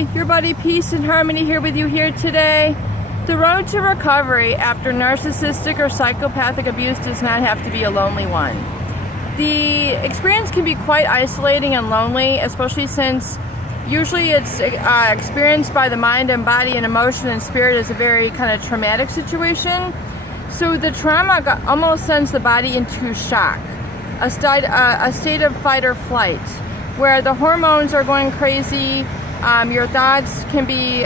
Hey, your buddy Peace and Harmony here with you here today. The road to recovery after narcissistic or psychopathic abuse does not have to be a lonely one. The experience can be quite isolating and lonely, especially since usually it's experienced by the mind and body and emotion and spirit as a very kind of traumatic situation. So the trauma almost sends the body into shock, a state of fight or flight, where the hormones are going crazy. Your thoughts can be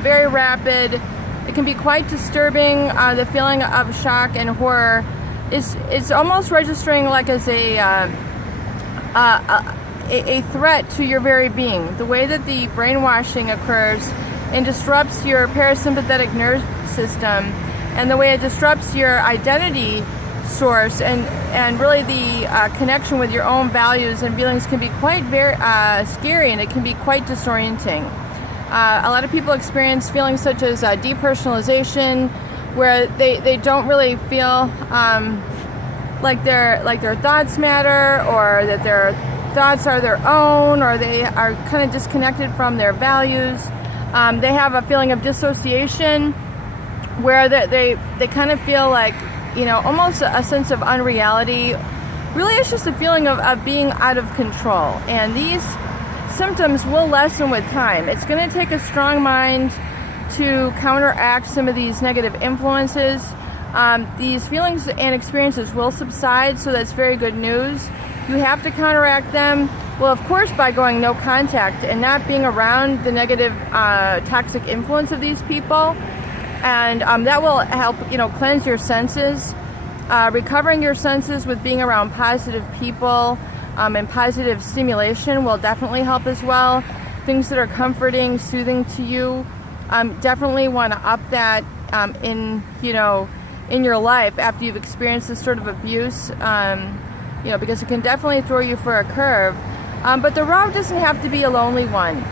very rapid. It can be quite disturbing. The feeling of shock and horror is almost registering like as a threat to your very being. The way that the brainwashing occurs and disrupts your parasympathetic nerve system, and the way it disrupts your identity source and really the connection with your own values and feelings can be quite very scary, and it can be quite disorienting. A lot of people experience feelings such as depersonalization, where they don't really feel like their thoughts matter, or that their thoughts are their own, or they are kind of disconnected from their values. They have a feeling of dissociation, where they kind of feel like, almost a sense of unreality. Really, it's just a feeling of being out of control. And these symptoms will lessen with time. It's going to take a strong mind to counteract some of these negative influences. These feelings and experiences will subside, so that's very good news. You have to counteract them, well, of course, by going no contact and not being around the negative, toxic influence of these people. And that will help, cleanse your senses. Recovering your senses with being around positive people and positive stimulation will definitely help as well. Things that are comforting, soothing to you. Definitely want to up that in your life after you've experienced this sort of abuse. Because it can definitely throw you for a curve. But the road doesn't have to be a lonely one.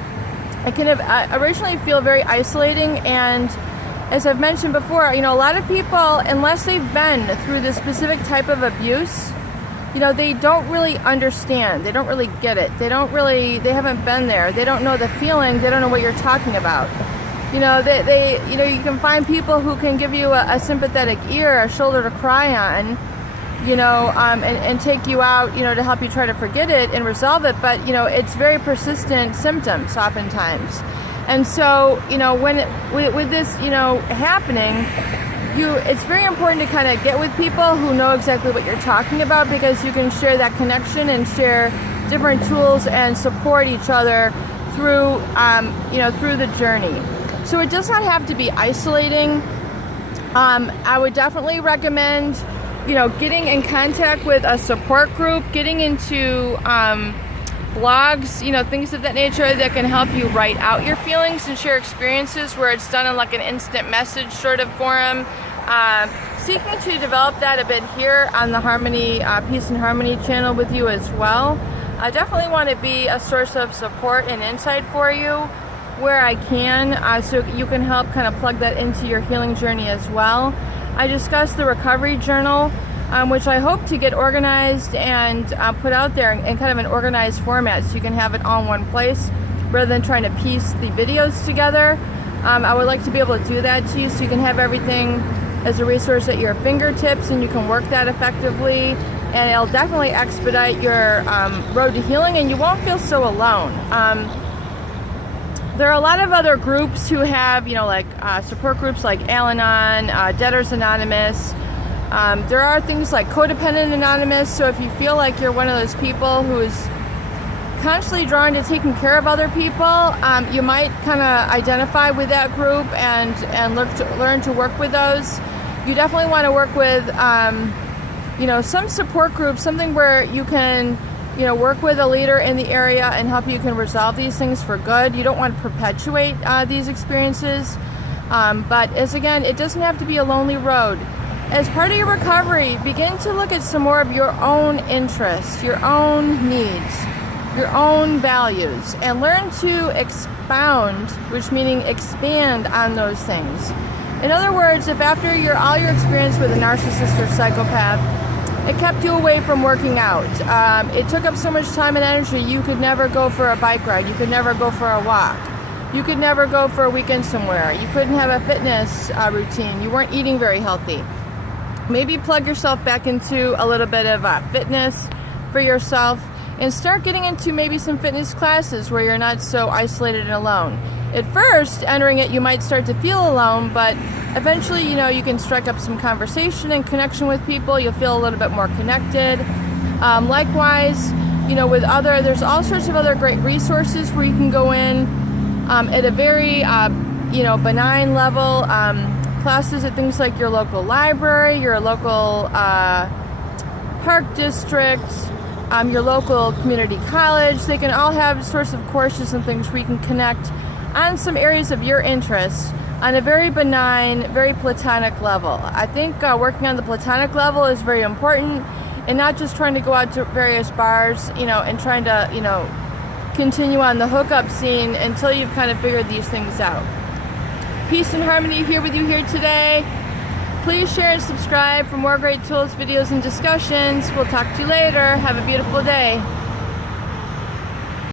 It can originally feel very isolating, and as I've mentioned before, a lot of people, unless they've been through this specific type of abuse, they don't really understand. They don't really get it. They haven't been there. They don't know the feeling. They don't know what you're talking about. You can find people who can give you a sympathetic ear, a shoulder to cry on, and take you out, to help you try to forget it and resolve it. But, it's very persistent symptoms oftentimes. And so, when with this, happening, it's very important to kind of get with people who know exactly what you're talking about, because you can share that connection and share different tools and support each other through, through the journey. So it does not have to be isolating. I would definitely recommend, getting in contact with a support group, getting into blogs, things of that nature that can help you write out your feelings and share experiences, where it's done in like an instant message sort of forum. Seeking to develop that a bit here on the Peace and Harmony channel with you as well. I definitely want to be a source of support and insight for you where I can, so you can help kind of plug that into your healing journey as well. I discussed the recovery journal, which I hope to get organized and put out there in kind of an organized format, so you can have it all in one place rather than trying to piece the videos together. I would like to be able to do that to you, so you can have everything as a resource at your fingertips and you can work that effectively, and it'll definitely expedite your road to healing, and you won't feel so alone. There are a lot of other groups who have, support groups like Al-Anon, Debtors Anonymous. There are things like Codependent Anonymous, so if you feel like you're one of those people who is constantly drawn to taking care of other people, you might kind of identify with that group and learn to work with those. You definitely want to work with, some support group, something where you can, work with a leader in the area and help you can resolve these things for good. You don't want to perpetuate these experiences, but again, it doesn't have to be a lonely road. As part of your recovery, begin to look at some more of your own interests, your own needs, your own values, and learn to expound, which meaning expand on those things. In other words, if after all your experience with a narcissist or psychopath, it kept you away from working out, it took up so much time and energy, you could never go for a bike ride, you could never go for a walk. You could never go for a weekend somewhere. You couldn't have a fitness routine. You weren't eating very healthy. Maybe plug yourself back into a little bit of fitness for yourself and start getting into maybe some fitness classes where you're not so isolated and alone. At first, entering it, you might start to feel alone, but eventually, you know, you can strike up some conversation and connection with people. You'll feel a little bit more connected. Likewise, you know, there's all sorts of other great resources where you can go in at a very, you know, benign level. Classes at things like your local library, your local park district, your local community college. They can all have sorts of courses and things where you can connect on some areas of your interests on a very benign, very platonic level. I think working on the platonic level is very important, and not just trying to go out to various bars, you know, and trying to, you know, continue on the hookup scene until you've kind of figured these things out. Peace and harmony here with you here today. Please share and subscribe for more great tools, videos, and discussions. We'll talk to you later. Have a beautiful day.